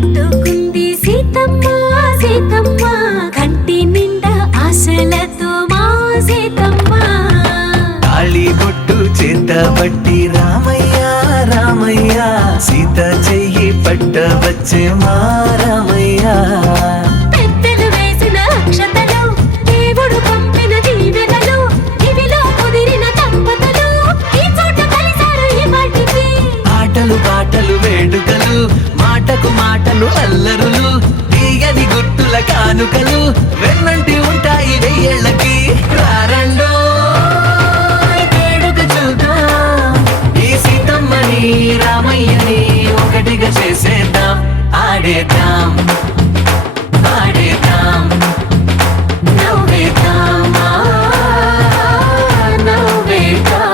పెట్టుకుంది సీతమ్మ సీతమ్మ కంటి నిండా ఆశలతో మా సీతమ్మ తాళి బొట్టు చేత పట్టి రామయ్య రామయ్య సీత చెయ్యి పట్ట వచ్చే మా రామయ్య పెద్దలు వేసిన అక్షతలు దేవుడు పంపిన దీవెనలు ఇవిలో కుదిరిన దంపతులు ఈ చోట కలిసారు ఈ వాటికి ఆటలు పాటలు వేడుకలు మాటకు మాటలు అల్లరులు తీయని గుర్తుల కానుకలు వెన్నంటి ఉంటాయి వెయ్యేళ్ళకి రారండో వేడుక చూద్దాం ఈ సీతమ్మని రామయ్యని ఒకటిగా చేసేద్దాం ఆడేద్దాం ఆడేద్దాం నవ్వేద్దాం నవ్వేద్దాం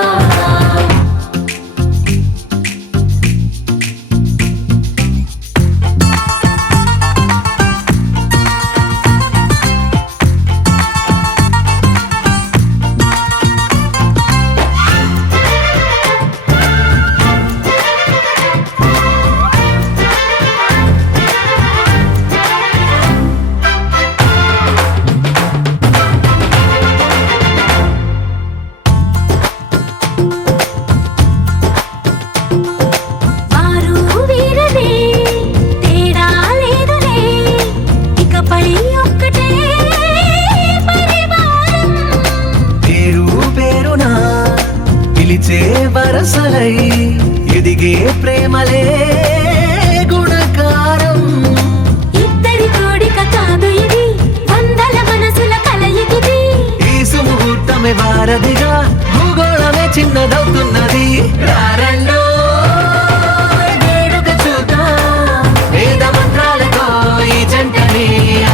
వారు వీరనే తేడా లేదులే ఇకపై ఒక్కటే పరివారం పేరు పేరునా పిలిచే వరసలై ఎదిగే ప్రేమలే గుణకారం ఇద్దరి కోడిక కాదు ఇది వందల మనసుల కలయికిది ఈ సుముహూర్తమే వారధిగా భూగోళమే చిన్నదవుతున్నది రారండో వేడుక చూద్దాం వేద మంత్రాలతో ఈ జంటని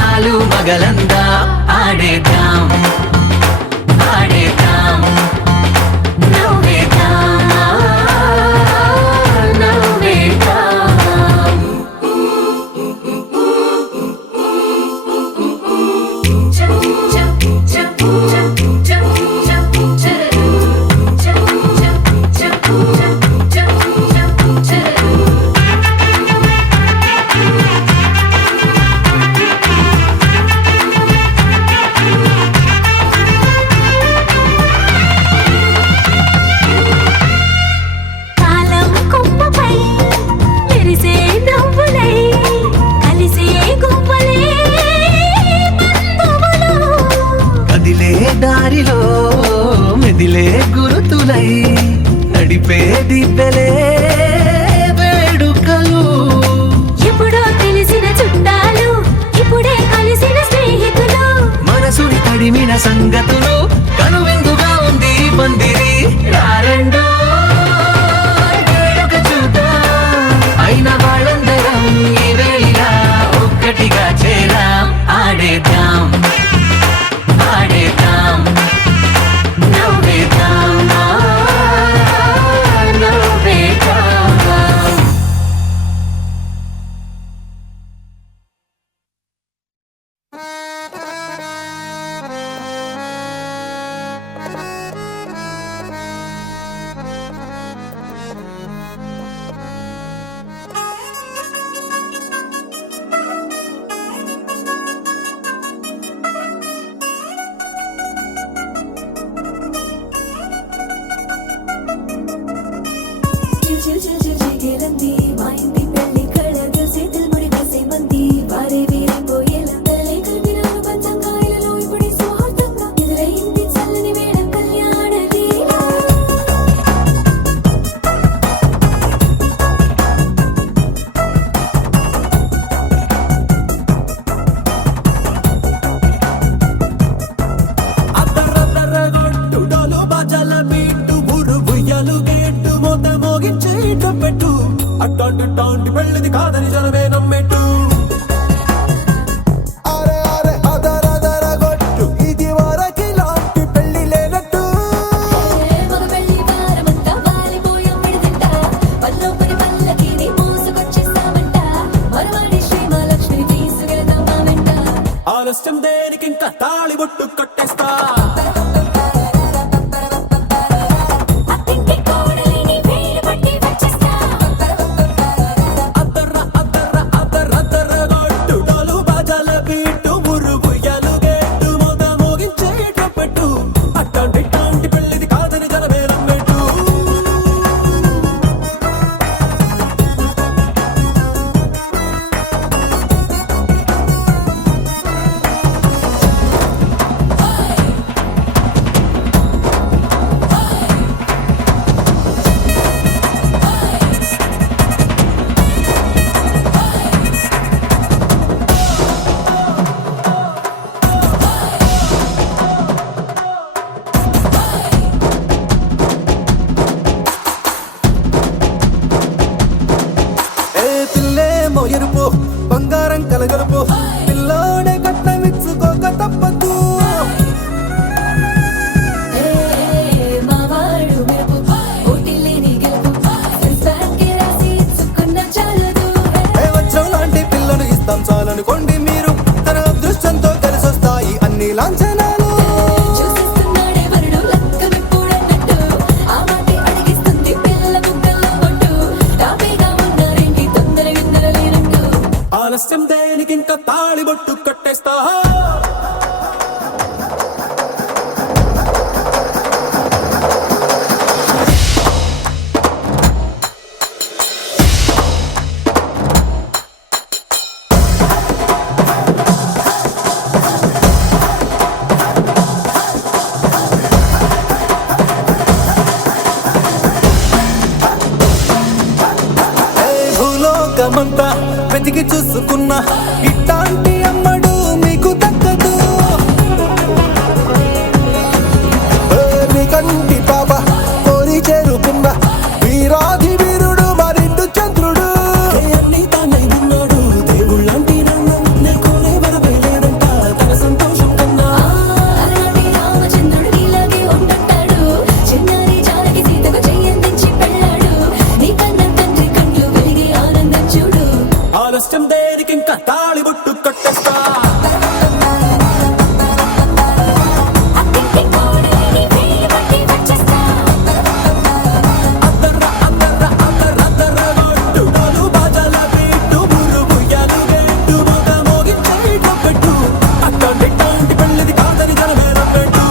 ఆలు మగలందా ఆడేద్దాం ఆడేద్దాం నవ్వేద్దాం నవ్వేద్దాం కాలం కొమ్మపై మెరిసే నవ్వులై కలిసే గువ్వలే బంధువులు కదిలే దారిలో మెదిలే గురుతులై నడిపే దివ్వెలే వేడుకలు ఎప్పుడో తెలిసిన చుట్టాలు ఇప్పుడే కలిసిన స్నేహితులు మనసుని తడిమిన సంగతులు కనువిందుగా ఉంది ఈ పందిరి రారండో వేడుక చూద్దాం అయిన వాళ్ళందరం ఈ వేళ ఒక్కటిగా చేరాం ఆడేద్దాం ఆడేద్దాం నవ్వేద్దాం నవ్వేద్దాం చిల్చిల్చిల్చిల్చిల్లంది మా ఇంటి పెళ్లి కళగా చేతులు ముడి వేసే మంది వారే వీరిపోయేలా తలే కలిపినాను పంచంగాయలలో ఇప్పుడే స్వార్థంగా ఎదురైంది చల్లని వేళ కళ్యాణ లీల అద్దరద్దరగొట్టు డోలు బాజాల బీటు ఊరు ఉయ్యాలు గేట్టు మోత మోగించే పెట్టు అట్టాంటి టాంటి పెళ్ళిది కాదని జనమే నమ్మెట్టు అరే అరే అదరదరగొట్టు ఇది వరకి లాంటి పెళ్లి లేనట్టు మగ పెళ్లి వారమంతా వాలిపోయాం విడిదింట పల్లోపడి పల్లకిని మోసుకొచ్చేస్తామంట మరవాడి శ్రీమహాలక్ష్మిని తీసుకెళ్దాం మా వెంట ఆలస్యం దేనికింక తాళి బొట్టు కట్టేస్తా అత్తింటి కోడలిని వేలు పట్టి వచ్చేస్తా అద్దర్ర అద్దర్ర అద్దర్ర ఏమో ఎరుపు బంగారం కలగలుపు పిల్లోడే కట్టమిచ్చుకోక తప్పదు మావాడు మెరుపు ఓటిల్లేని గెలుపు సరిసాకే రాసి ఇచ్చుకున్న చాలదు వజ్రం లాంటి పిల్లను ఇస్తాం చాలనుకోండి మీరు తన అదృష్టంతో కలిసొస్తాయి అన్ని లాంఛనాలు చూసిస్తున్నాడే వరుడు లక్క విప్పుడన్నట్టు ఆ మాటే అడిగిస్తుంది పిల్ల బుగ్గల్లో ఒట్టు తాపీగా ఉన్నారేంటి తొందర గిందర లేనట్టు ఆలస్యం దేనికి ఇంకా తాళిబొట్టు కట్టేస్తా భూలోకమంతా వెతికి చూసుకున్నా ఇట్లాంటి అమ్మడు మీకు దక్కదు నీ కంటి పాప కోరి చేరుకున్న వీరాధి వీరుడు మరిండు చంద్రుడు అన్ని తానై ఉన్నాడు దేవుళ్ళంటి నన్ను కోరే వరపై లేడంట తన సంతోషం కన్నా అలనాటి రామచంద్రుడు ఇలాగే ఉండంటాడు చిన్నారి జానకి సీతకు చెయ్యందించి పెళ్ళాడు నీ కన్న తండ్రి కండ్లు వెలిగి ఆనందం చూడు ఆలస్యం దేనికి ఇంకా తాళిబొట్టు కట్టేస్తా అత్తింటి కోడలిని వేయి పట్టి వచ్చేస్తా అద్దర్ర అద్దర్ర అద్దర్ర అద్దర్ర గొట్టు డోలు బాజాల బీటు మురు ముయ్యాలు గెట్టు మొగ మోగించే డబ్బెట్టు అట్లాంటి టాంటి పెళ్ళిది కాదని జనమేరం పెట్టు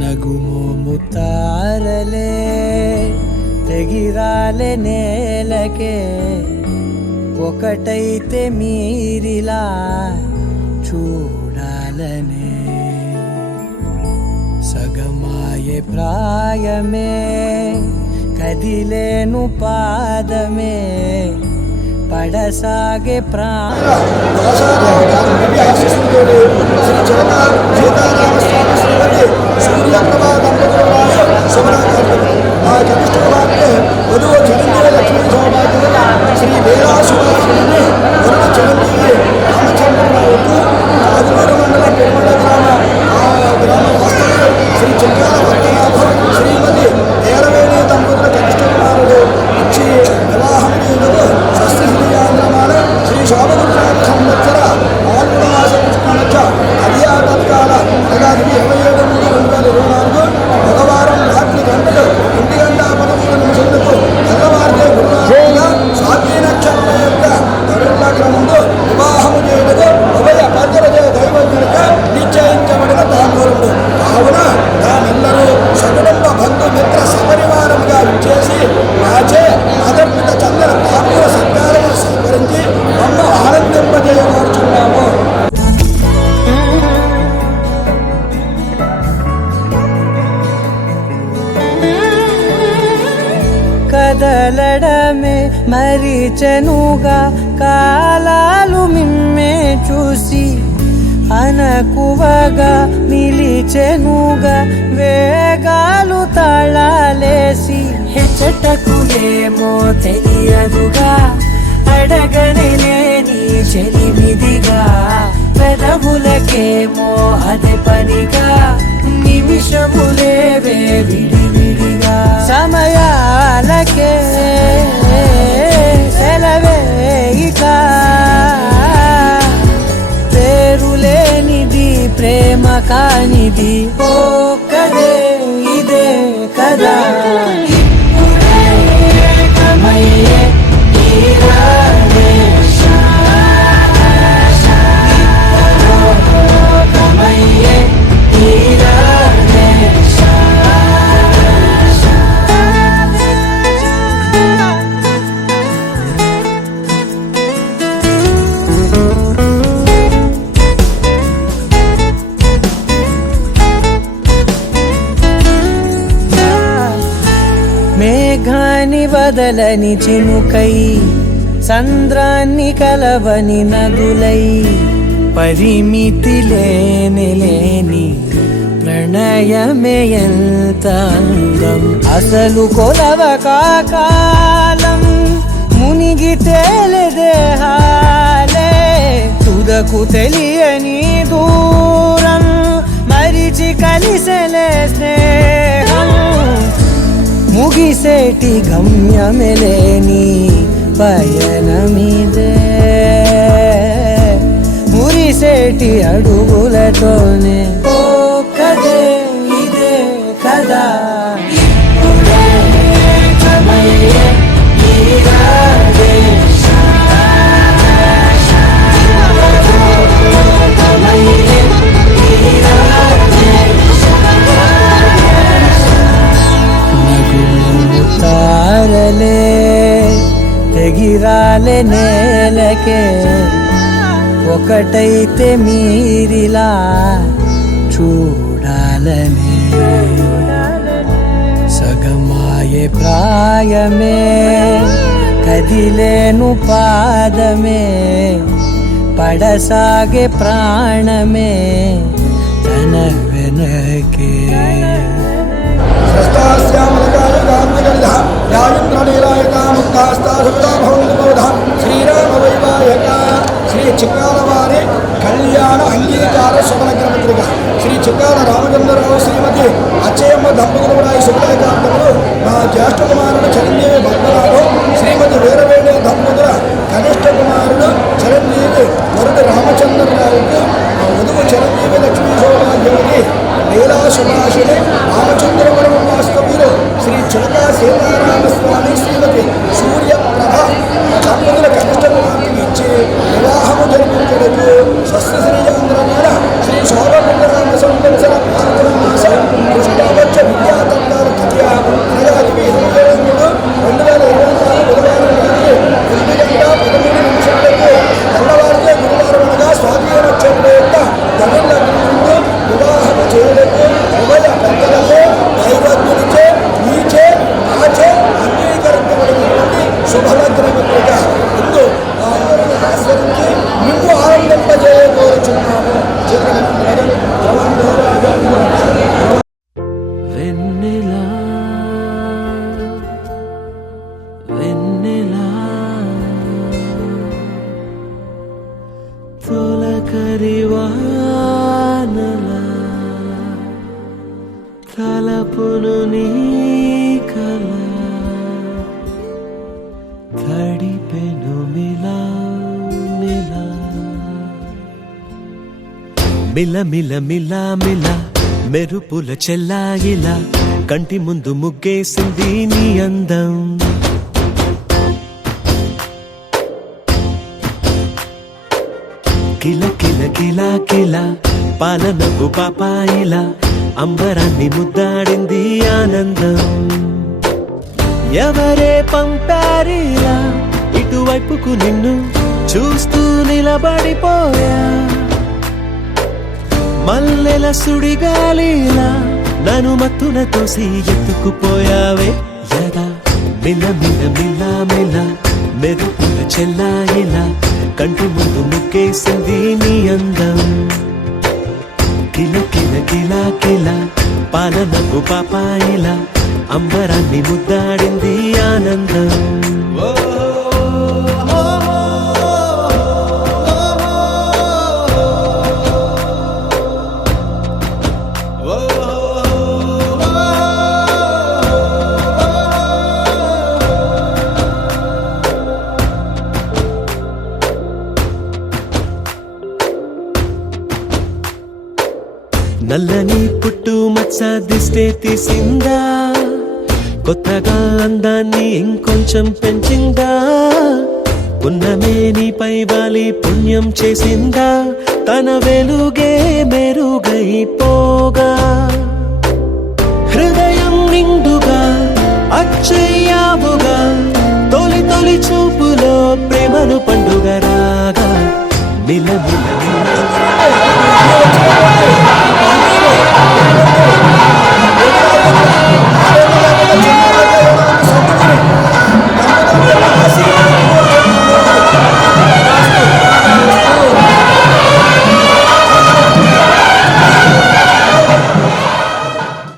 నగుమోము తారలే తెగిరాలే నేలకే ఒకటైతే మీరిలా చూడాలనే సగమాయే ప్రాయమే కదిలేను పాదమే పడసాగే శ్రీమతి ఏరవేణి దంపతుల కనిష్ట కుమారుడు ఇచ్చి వివాహం శ్రీ శోభగుజరాత సంవత్సర ఆల్గుణ మాస కృష్ణనచ్చ అదియా తత్కాల అనగా 27/3/2024 మగవారం రాత్రి గంటలు 1:13 తెల్లవారితే గురువారంగా స్వాతి నక్షత్రం యొక్క తరుణక్రమంలో వివాహము చేయుటకు ఉభయ భద్రజయ దైవజ్ఞునిక నిశ్చయించబడిన తాంబూలములు కావున దానందరూ సకుటుంబ బంధుమిత్ర సపరివారముగా విచ్చేసి నాచే అదర్పిత చందన తాంబూల సత్కారములు స్వీకరించి మమ్మ ఆనందింపజేయవచ్చున్నాము. కదలడమే మరిచెనుగా కాలాలు మిమ్మే చూసి అనకువగా నిలిచెనుగా వేగాలు తాళాలేసి హెచ్చటకు ఏమో తెలియదుగా అడగని లేని చెలిమిదిగా పెదవులకేమో అదే పనిగా నిమిషములేవే విడివిడిగా సమయాలకే సెలవే ఇక పేరులేనిది ప్రేమ కానిది ఓ కదే ఇదే కదా ఇప్పుడే ఏకమయ్యే వదలని చినుకై సంద్రాన్ని కలవని నదులై పరిమితి లేని ప్రణయమే ఎంత అందం అసలు కొలవ కాలం మునిగి తేలిదేహాలే తుదకు తెలియని దూరం మరిచి కలిసెలే స్నేహం ముగిసేటి గమ్యమెలేని పయనమిదే మురిసేటి అడుగులతోనే ఓ కదే ఇదే కదా ఇప్పుడే సమయే నీరాగే తారలే ఎగిరాలే నేలకే ఒకటైతే మీరిలా చూడాలనే సగమాయే ప్రాయమే కదిలేను పాదమే పడసాగే ప్రాణమే తన వెనకే శ్రీరామవైవాహిక శ్రీ చిక్కాల వారి కళ్యాణ అంగీకార శుభలగ్న పత్రిక శ్రీ చిక్కాల రామచంద్రరావు శ్రీమతి అచ్చయమ్మ దంపతులు కూడా ఈ శుభలేఖాంతములు నా జ్యేష్ఠ కుమారుడు చిరంజీవి పద్మనాభం శ్రీమతి వీరవేణి దంపతుల కనిష్ట కుమారుడు చిరంజీవి వరుడు రామచంద్రరావుకి వధువు చిరంజీవి లక్ష్మీ సౌభాగ్యవతి లీలా సుభాషిణి రామచంద్రపురం వాస్తవ్యులు శ్రీ చిలకా సీతారామస్వామి శ్రీమతి సూర్యప్రభ దంపతుల కనిష్ట కుమార్తెకి ఇచ్చి వివాహము జరిపించడకు స్వస్తిశ్రీయాంధ్రమాన శ్రీ శోభపుండరామ సంవత్సర భారతమాస కృష్ణపక్ష విద్యాతంత్రాల తృతీయ అనగా 27/3/2024 బుధవారం రాత్రి 8:13 తెల్లవారితే గురువారం అనగా స్వాధీన నక్షత్రం యొక్క తమిళ ముందు వివాహము చేయడకు ఉభయ పెద్దలచే దైవజ్ఞునిచే నీచే ఆచే అంగీకరించబడినటువంటి శుభలగ్న పత్రిక ముందు ఆ అందరిని ఆస్వాదించి నిన్ను ఆనందింపజేయకోరుచున్నాము. వెన్నెలా వెన్నెలా తొలకరివానలా తలపును నీ కల తడిపెను మిలా మిలా మిల మిల మిల మిల మెరుపుల చెల్లాయిలా కంటి ముందు ముగ్గేసింది నీ అందం కిల కిల కిల కిల పాలనకు పాపాయిలా అంబరాన్ని ముద్దాడింది ఆనందం ఎవరే పంపారిలా ఇటువైపుకు నిన్ను చూస్తూ నిలబడిపోయా మల్లెల సుడిగాలిలా నన్ను మత్తున తోసి ఎత్తుకుపోయావే యదా మిల మిల మిల మిల మెరుపుల చెల్లాయిలా కంటి ముందు ముగ్గేసింది నీ అందం కిల కిల కిల కిల పాలనకు పాపాయిలా అంబరాన్ని ముద్దాడింది ఆనందం నల్లని పుట్టు మచ్చ దిష్టే తీసిందా కొత్తగా అందాన్ని ఇంకొంచెం పెంచిందా ఉన్నమే నీపై వాలి పుణ్యం చేసిందా తన వెలుగే మెరుగైపోగా హృదయం నిండుగా అచ్చయ్యావుగా తొలి తొలి చూపులో ప్రేమను పండుగ రాగా మిల మిల మిల